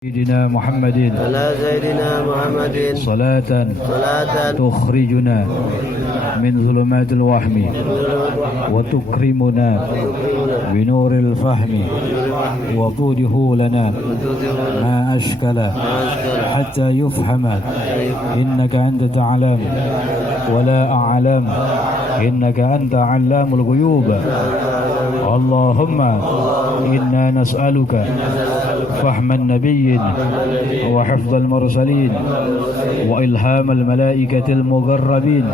سيدنا محمد صلاة تخرجنا من ظلمات الوهم وتكرمنا بنور الفهم وتوضح لنا ما أشكل حتى يفهم إنك أنت تعلم ولا أعلم إنك أنت علام الغيوب. اللهم إنا نسألك فهم النبيين وحفظ المرسلين وإلهام الملائكة المقربين.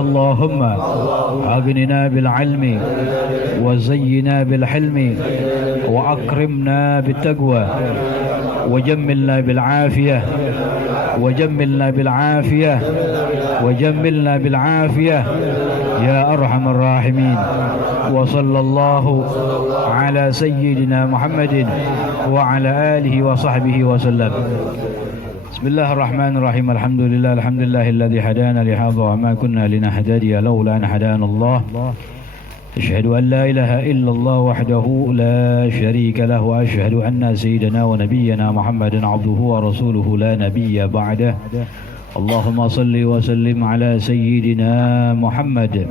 اللهم أغننا بالعلم وزينا بالحلم وأكرمنا بالتقوى وجملنا بالعافية وجملنا بالعافية يا أرحم الراحمين. وصلى الله على سيدنا محمد وعلى آله وصحبه وسلم. بسم الله الرحمن الرحيم. الحمد لله الذي هدانا لهذا وما كنا لنهتدي لولا أن هدانا الله. أشهد أن لا إله إلا الله وحده لا شريك له وأشهد أن سيدنا ونبينا محمد عبده ورسوله لا نبي بعده. اللهم صل وسلم على سيدنا محمد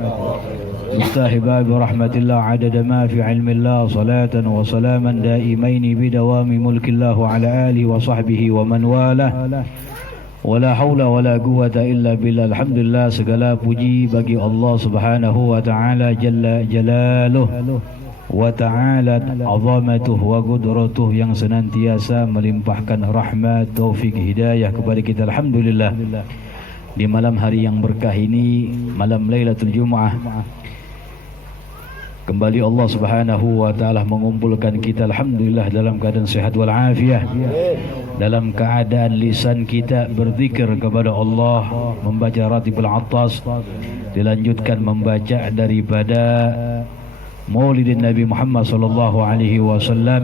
مفتاح باب رحمة الله عدد ما في علم الله صلاة وسلاما دائمين بدوام ملك الله وعلى آله وصحبه ومن والاه. ولا حول ولا قوة إلا بالله. Alhamdulillah, segala puji bagi Allah Subhanahu wa taala jalla jalaluh wa ta'ala azamatuh wa qudratuh yang senantiasa melimpahkan rahmat, taufik, hidayah kepada kita. Alhamdulillah, di malam hari yang berkah ini, malam Lailatul Jumu'ah, kembali Allah Subhanahu wa taala mengumpulkan kita alhamdulillah dalam keadaan sehat wal afiah, dalam keadaan lisan kita berzikir kepada Allah, membaca Ratibul Attas, dilanjutkan membaca daripada Maulidin Nabi Muhammad sallallahu alaihi wasallam.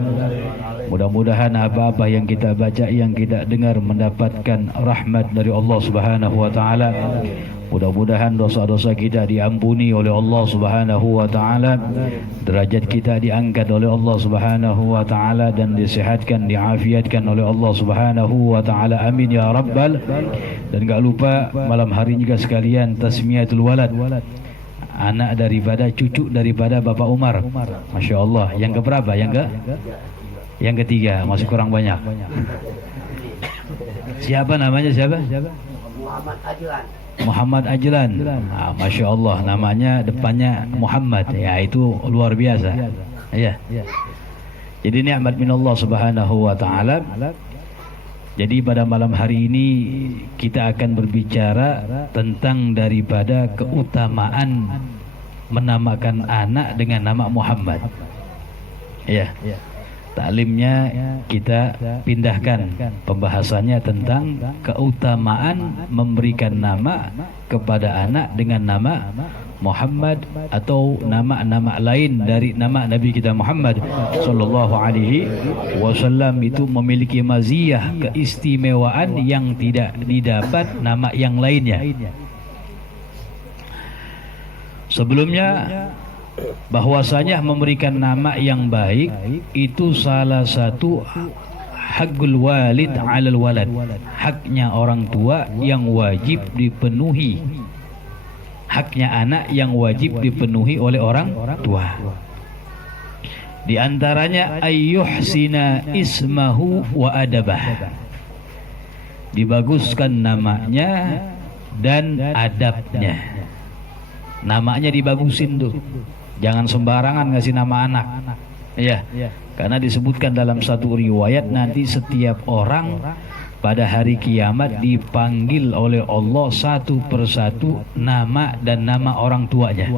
Mudah-mudahan apa-apa yang kita baca, yang kita dengar mendapatkan rahmat dari Allah Subhanahu wa taala. Mudah-mudahan dosa-dosa kita diampuni oleh Allah Subhanahu wa taala, derajat kita diangkat oleh Allah Subhanahu wa taala dan disehatkan, diafiatkan oleh Allah Subhanahu wa taala. Amin ya rabbal. Dan enggak lupa malam hari juga sekalian tasmiyatul walad, anak daripada cucu daripada Bapak Umar. Masya Allah. Yang keberapa? Yang ketiga, masih kurang banyak. Siapa namanya? Siapa? Muhammad Ajlan. Masya Allah, namanya depannya Muhammad. Ya, itu luar biasa. Ya. Jadi nikmat min Allah Subhanahu wa taala. Jadi pada malam hari ini kita akan berbicara tentang daripada keutamaan menamakan anak dengan nama Muhammad. Ya. Taklimnya kita pindahkan, pembahasannya tentang keutamaan memberikan nama kepada anak dengan nama Muhammad atau nama-nama lain dari nama Nabi kita Muhammad sallallahu alaihi wasallam. Itu memiliki maziyah, keistimewaan yang tidak didapat nama yang lainnya. Sebelumnya bahwasanya memberikan nama yang baik itu salah satu hakul walid 'alal walad, haknya orang tua yang wajib dipenuhi, haknya anak yang wajib dipenuhi oleh orang tua. Di antaranya ayyuhsina ismahu wa adabah, dibaguskan namanya dan adabnya. Namanya dibagusin tuh, jangan sembarangan ngasih nama anak. Ya, karena disebutkan dalam satu riwayat nanti setiap orang pada hari kiamat dipanggil oleh Allah satu persatu nama dan nama orang tuanya.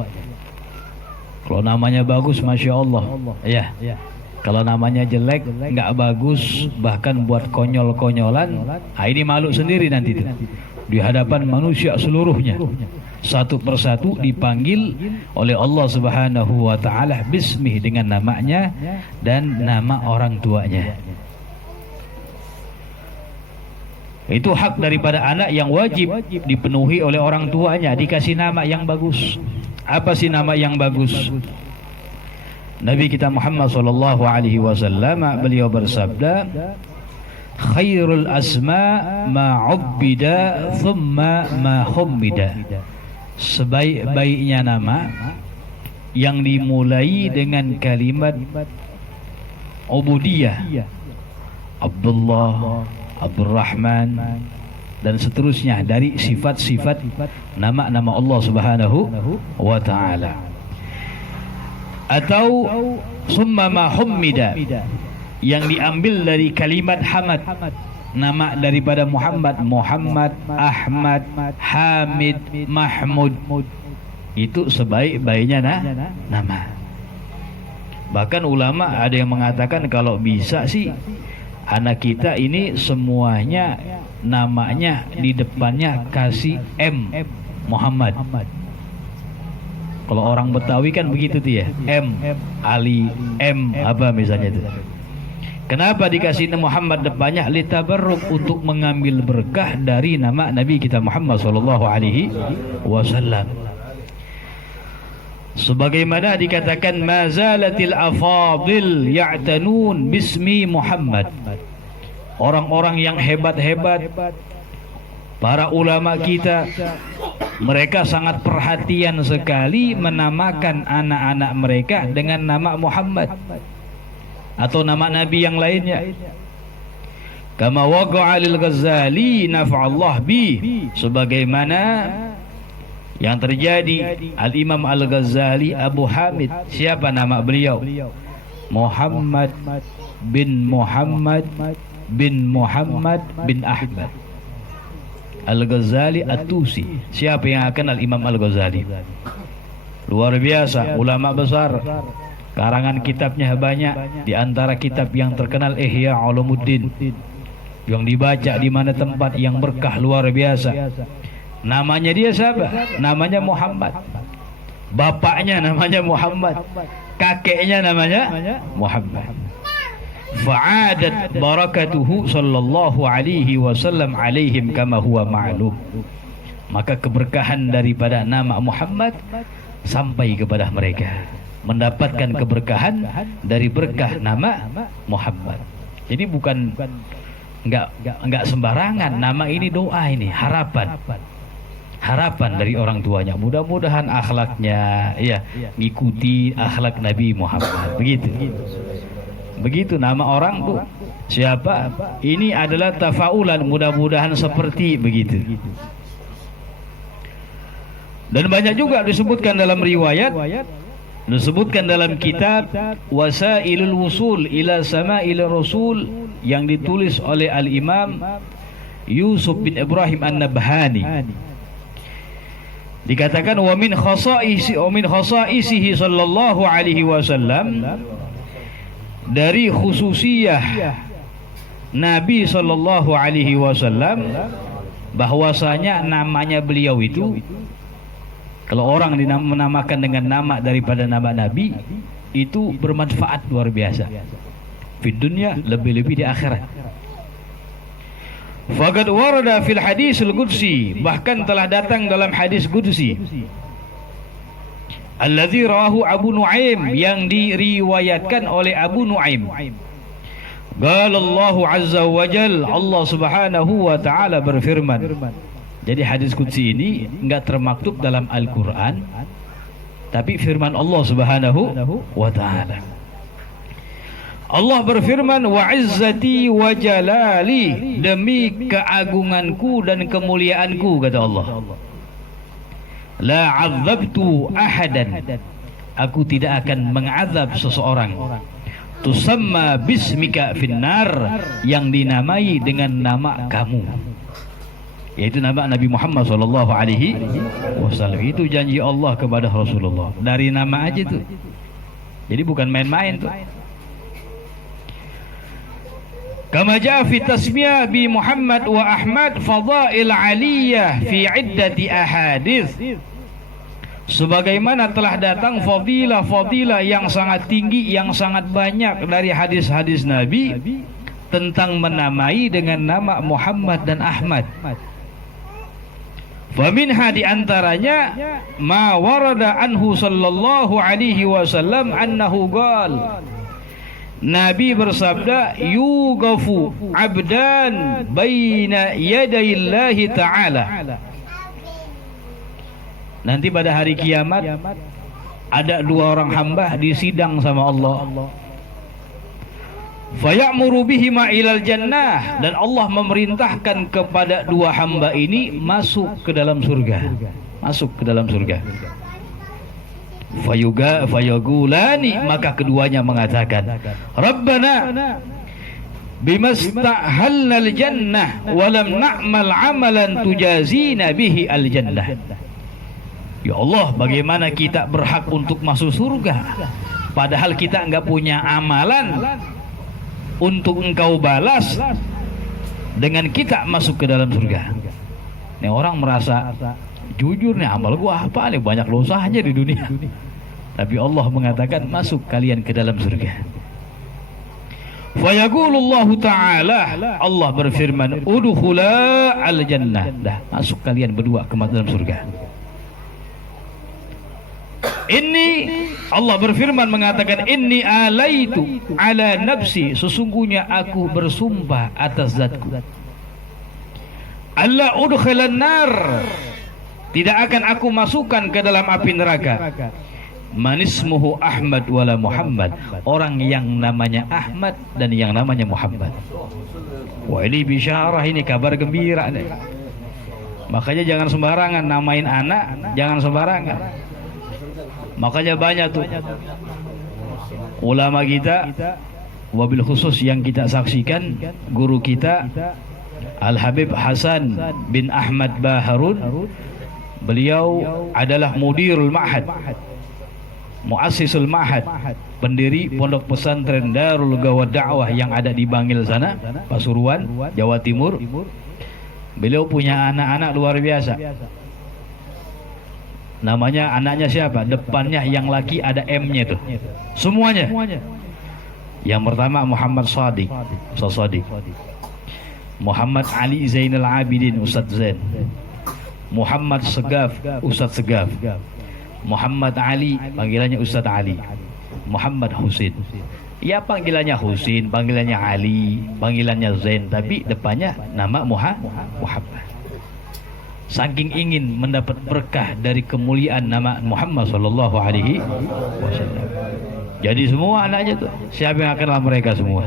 Kalau namanya bagus, masya Allah. Ya. Kalau namanya jelek, nggak bagus, bahkan buat konyol-konyolan, ini malu sendiri nanti tuh di hadapan manusia seluruhnya. Satu persatu dipanggil oleh Allah Subhanahu wa taala bismih, dengan namanya dan nama orang tuanya. Itu hak daripada anak yang wajib dipenuhi oleh orang tuanya, dikasih nama yang bagus. Apa sih nama yang bagus? Nabi kita Muhammad sallallahu alaihi wasallam beliau bersabda, khairul asma ma ubbida thumma ma hummida. Sebaik-baiknya nama yang dimulai dengan kalimat ubudiyah, Abdullah, Abdurrahman dan seterusnya dari sifat-sifat nama-nama Allah Subhanahu wa taala. Atau summa ma hummida yang diambil dari kalimat hamad, nama daripada Muhammad, Muhammad, Ahmad, Hamid, Mahmud. Itu sebaik-baiknya nama. Bahkan ulama ada yang mengatakan kalau bisa sih anak kita ini semuanya namanya di depannya kasih M, Muhammad. Kalau orang Betawi kan begitu tuh ya, M, Ali, M apa misalnya itu. Kenapa dikasih nama Muhammad depannya? Litabarruk, untuk mengambil berkah dari nama Nabi kita Muhammad sallallahu alaihi wasallam. Sebagaimana dikatakan mazalatil afadil ya'tanun bismi Muhammad. Orang-orang yang hebat-hebat, para ulama kita, mereka sangat perhatian sekali menamakan anak-anak mereka dengan nama Muhammad atau nama Nabi yang lainnya. Kama waqa'a lil Ghazali nafa'allah bi, sebagaimana yang terjadi Al-Imam Al-Ghazali Abu Hamid. Siapa nama beliau? Muhammad bin Muhammad bin Muhammad bin Ahmad Al-Ghazali At-Tusi. Siapa yang akan Al-Imam Al-Ghazali? Luar biasa, ulama besar. Karangan kitabnya banyak. Di antara kitab yang terkenal Ihya Ulumuddin, yang dibaca di mana tempat yang berkah luar biasa. Namanya dia siapa? Namanya Muhammad. Bapaknya namanya Muhammad, kakeknya namanya Muhammad. Fa'adat barakatuhu sallallahu alaihi wasallam alaihim kama huwa ma'lum. Maka keberkahan daripada nama Muhammad sampai kepada mereka, mendapatkan keberkahan dari berkah nama Muhammad. Jadi bukan enggak sembarangan. Nama ini doa, ini harapan dari orang tuanya. Mudah-mudahan akhlaknya ya ngikuti akhlak Nabi Muhammad. Begitu nama orang tuh siapa? Ini adalah tafaulan, mudah-mudahan seperti begitu. Dan banyak juga disebutkan dalam riwayat, disebutkan dalam kitab Wasailul Wusul ila Sama'il Rasul yang ditulis oleh Al-Imam Yusuf bin Ibrahim An-Nabhani. Dikatakan wa min khasaisihi sallallahu alaihi wasallam, dari khususiyah Nabi sallallahu alaihi wasallam, bahwasanya namanya beliau itu, kalau orang menamakan dengan nama daripada nama Nabi, itu bermanfaat luar biasa di dunia, lebih-lebih di akhirat. Faqad warada fil hadisul qudsi, bahkan telah datang dalam hadis qudsi alladzi rawahu Abu Nuaim, yang diriwayatkan oleh Abu Nuaim. Qala Allah azza wa jalla, Allah subhanahu wa ta'ala berfirman. Jadi hadis qudsi ini enggak termaktub dalam Al-Qur'an, tapi firman Allah subhanahu wa ta'ala. Allah berfirman, wa izzati wa jalali, demi keagunganku dan kemuliaanku, kata Allah, la azabtu ahadan, aku tidak akan mengazab seseorang, tusamma bismika finnar, yang dinamai dengan nama kamu, yaitu nama Nabi Muhammad sallallahu alaihi wasallam. Itu janji Allah kepada Rasulullah, dari nama aja tuh. Jadi bukan main-main tuh. Kama jaa fi tasmiyah bi Muhammad wa Ahmad fadail aliyah fi iddati ahadits, sebagaimana telah datang fadilah-fadilah yang sangat tinggi, yang sangat banyak dari hadis-hadis Nabi tentang menamai dengan nama Muhammad dan Ahmad. Faminha di antaranya ma warada anhu sallallahu alaihi wasallam annahu qala, Nabi bersabda, yugafu abdan baina yadayillahi ta'ala. Nanti pada hari kiamat ada dua orang hamba disidang sama Allah. Fayamuru bihima ilal jannah, dan Allah memerintahkan kepada dua hamba ini masuk ke dalam surga. Masuk ke dalam surga. Fayagulani, maka keduanya mengatakan, Rabbana bimasta'halna al-jannah walam na'mal amalan tujazina bihi al-jannah. Ya Allah, bagaimana kita berhak untuk masuk surga padahal kita enggak punya amalan untuk engkau balas dengan kita masuk ke dalam surga. Ini orang merasa jujur nih, amal gua apa nih, banyak dosanya di dunia. Tapi Allah mengatakan masuk kalian ke dalam surga. Fayaqulullahu ta'ala, Allah berfirman, udkhula al-jannah. Dah, masuk kalian berdua ke dalam surga. Ini Allah berfirman mengatakan, inni alaitu ala nafsi, sesungguhnya aku bersumpah atas zatku, alla udkhilan nar, tidak akan aku masukkan ke dalam api neraka, manismuhu Ahmad wala Muhammad, orang yang namanya Ahmad dan yang namanya Muhammad. Wah, ini bisyarah, ini kabar gembira nih. Makanya jangan sembarangan namain anak, jangan sembarangan. Makanya banyak tuh ulama kita, wabil khusus yang kita saksikan, guru kita Al-Habib Hasan bin Ahmad Baharun. Beliau adalah mudirul ma'had, muassisul ma'had, pendiri pondok pesantren Darul Gawad Da'wah yang ada di Bangil sana, Pasuruan, Jawa Timur. Beliau punya anak-anak luar biasa. Namanya anaknya siapa? Depannya yang laki ada M-nya tuh. Semuanya. Yang pertama Muhammad Shadiq, Ustaz Shadiq. Muhammad Ali Zainal Abidin, Ustaz Zain. Muhammad Segaf, Ustaz Segaf. Muhammad Ali, panggilannya Ustaz Ali. Muhammad Husin. Ya panggilannya Husin, panggilannya Ali, panggilannya Zain, tapi depannya nama Muhammad. Saking ingin mendapat berkah dari kemuliaan nama Muhammad sallallahu alaihi wasallam. Jadi semua anaknya tuh, siapa yang kenal mereka semua?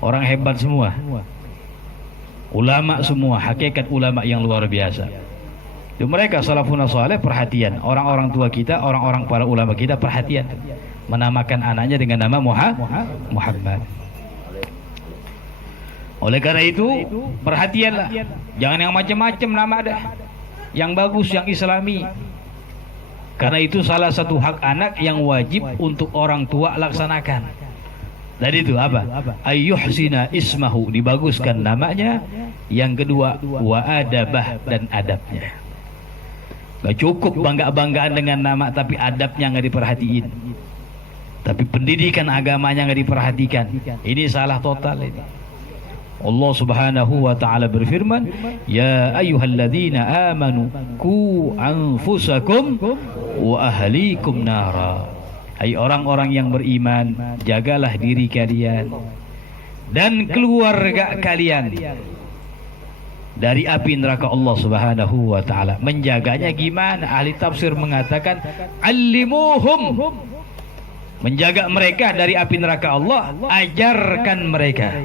Orang hebat semua. Ulama semua, hakikat ulama yang luar biasa. Dan mereka salafun saleh perhatian, orang-orang tua kita, orang-orang para ulama kita perhatian menamakan anaknya dengan nama Muhammad. Oleh karena itu, perhatianlah, jangan yang macam-macam nama dah, yang bagus, yang islami. Karena itu salah satu hak anak yang wajib untuk orang tua laksanakan. Tadi itu apa? Ayyuhsina ismahu, dibaguskan namanya. Yang kedua, wa adabah, dan adabnya. Gak cukup bangga-banggaan dengan nama tapi adabnya nggak diperhatiin, tapi pendidikan agamanya nggak diperhatikan. Ini salah total ini. Allah Subhanahu wa ta'ala berfirman, ya ayyuhalladzina amanu ku anfusakum wa ahlikum nara. Hai orang-orang yang beriman, jagalah diri kalian dan keluarga kalian dari api neraka Allah Subhanahu wa ta'ala. Menjaganya gimana? Ahli tafsir mengatakan, allimuhum, menjaga mereka dari api neraka Allah, ajarkan mereka,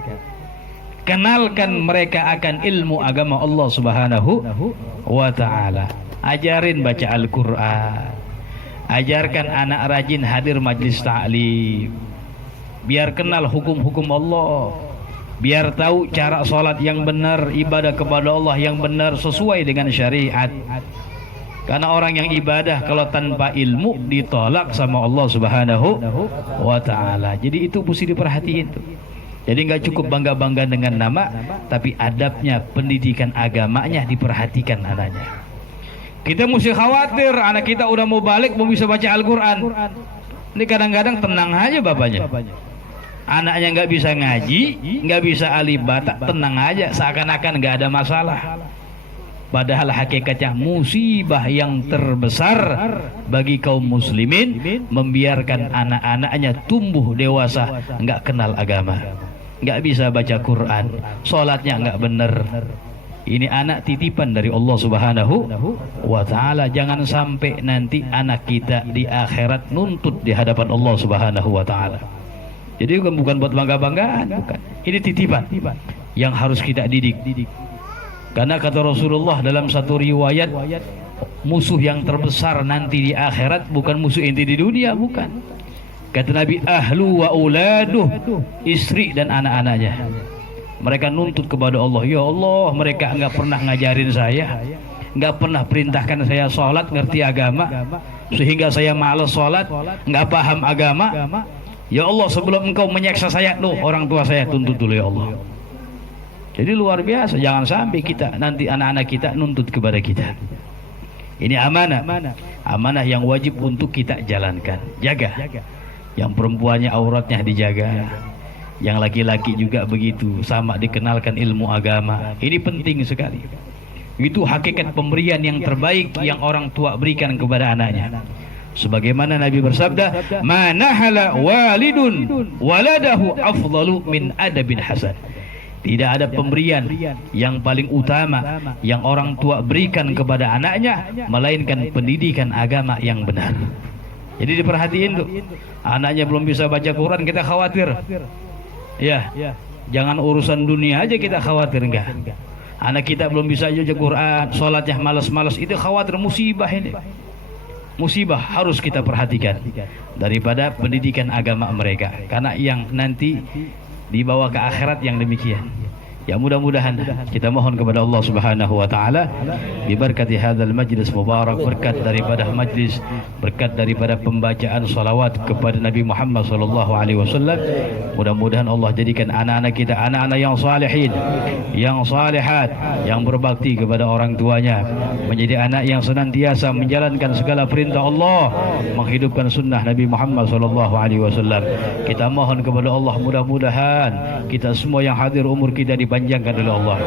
kenalkan mereka akan ilmu agama Allah Subhanahu wa ta'ala. Ajarin baca Al-Quran, ajarkan anak rajin hadir majlis ta'lim, biar kenal hukum-hukum Allah, biar tahu cara sholat yang benar, ibadah kepada Allah yang benar sesuai dengan syariat. Karena orang yang ibadah kalau tanpa ilmu ditolak sama Allah Subhanahu wa ta'ala. Jadi itu mesti diperhatiin tuh. Jadi nggak cukup bangga-bangga dengan nama, tapi adabnya, pendidikan agamanya diperhatikan anaknya. Kita mesti khawatir anak kita udah mau balik mau bisa baca Al-Quran. Ini kadang-kadang tenang aja bapaknya. Anaknya nggak bisa ngaji, nggak bisa alif bata, tenang aja, seakan-akan nggak ada masalah. Padahal hakikatnya musibah yang terbesar bagi kaum muslimin membiarkan anak-anaknya tumbuh dewasa nggak kenal agama, nggak bisa baca Quran, sholatnya nggak bener. Ini anak titipan dari Allah Subhanahu wa ta'ala. Jangan sampai nanti anak kita di akhirat nuntut di hadapan Allah Subhanahu wa ta'ala. Jadi bukan buat bangga-banggaan, bukan. Ini titipan yang harus kita didik. Karena kata Rasulullah dalam satu riwayat, musuh yang terbesar nanti di akhirat bukan musuh inti di dunia, bukan. Kata Nabi, ahlu wa uladuh, istri dan anak-anaknya. Mereka nuntut kepada Allah, ya Allah, mereka enggak pernah ngajarin saya, enggak pernah perintahkan saya sholat, ngerti agama, sehingga saya malas sholat, enggak paham agama. Ya Allah, sebelum engkau menyiksa saya, loh, orang tua saya tuntut dulu ya Allah. Jadi luar biasa, jangan sampai kita nanti anak-anak kita nuntut kepada kita. Ini amanah, amanah yang wajib untuk kita jalankan, jaga. Yang perempuannya auratnya dijaga, yang laki-laki juga begitu, sama dikenalkan ilmu agama. Ini penting sekali. Itu hakikat pemberian yang terbaik yang orang tua berikan kepada anaknya. Sebagaimana Nabi bersabda, "Manahala walidun waladahu afdalu min adabin hasan." Tidak ada pemberian yang paling utama yang orang tua berikan kepada anaknya melainkan pendidikan agama yang benar. Jadi diperhatiin tuh, anaknya belum bisa baca Quran kita khawatir. Ya, jangan urusan dunia aja kita khawatir, enggak. Anak kita belum bisa baca Quran, sholatnya malas-malas, itu khawatir, musibah ini. Musibah harus kita perhatikan daripada pendidikan agama mereka, karena yang nanti dibawa ke akhirat yang demikian. Ya, mudah-mudahan kita mohon kepada Allah Subhanahu wa taala biberkati hadzal majlis mubarak, berkat daripada majlis, berkat daripada pembacaan salawat kepada Nabi Muhammad sallallahu alaihi wasallam. Mudah-mudahan Allah jadikan anak-anak kita anak-anak yang salihin, yang salihat, yang berbakti kepada orang tuanya, menjadi anak yang senantiasa menjalankan segala perintah Allah, menghidupkan sunnah Nabi Muhammad sallallahu alaihi wasallam. Kita mohon kepada Allah, mudah-mudahan kita semua yang hadir umur kita dipanjangkan oleh Allah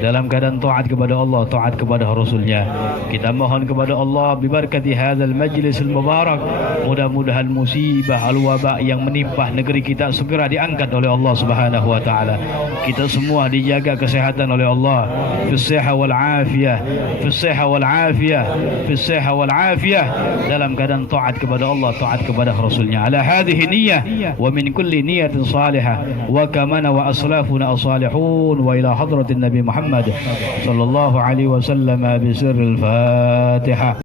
dalam keadaan taat kepada Allah, taat kepada Rasulnya. Kita mohon kepada Allah bibarkati hadzal majlis al-mubarak, mudah-mudahan musibah al-waba yang menimpa negeri kita segera diangkat oleh Allah Subhanahu wa taala. Kita semua dijaga kesehatan oleh Allah, fis-sihah wal afiyah, fis-sihah wal afiyah, fis-sihah wal afiyah, dalam keadaan taat kepada Allah, taat kepada Rasulnya. Ala hadhihi niyyah wa min kulli niyyatin salihah wa kamana wa aslafuna as-salihun wa ila hadratin Nabi Muhammad sallallahu alaihi wasallam bi sirril Fatihah.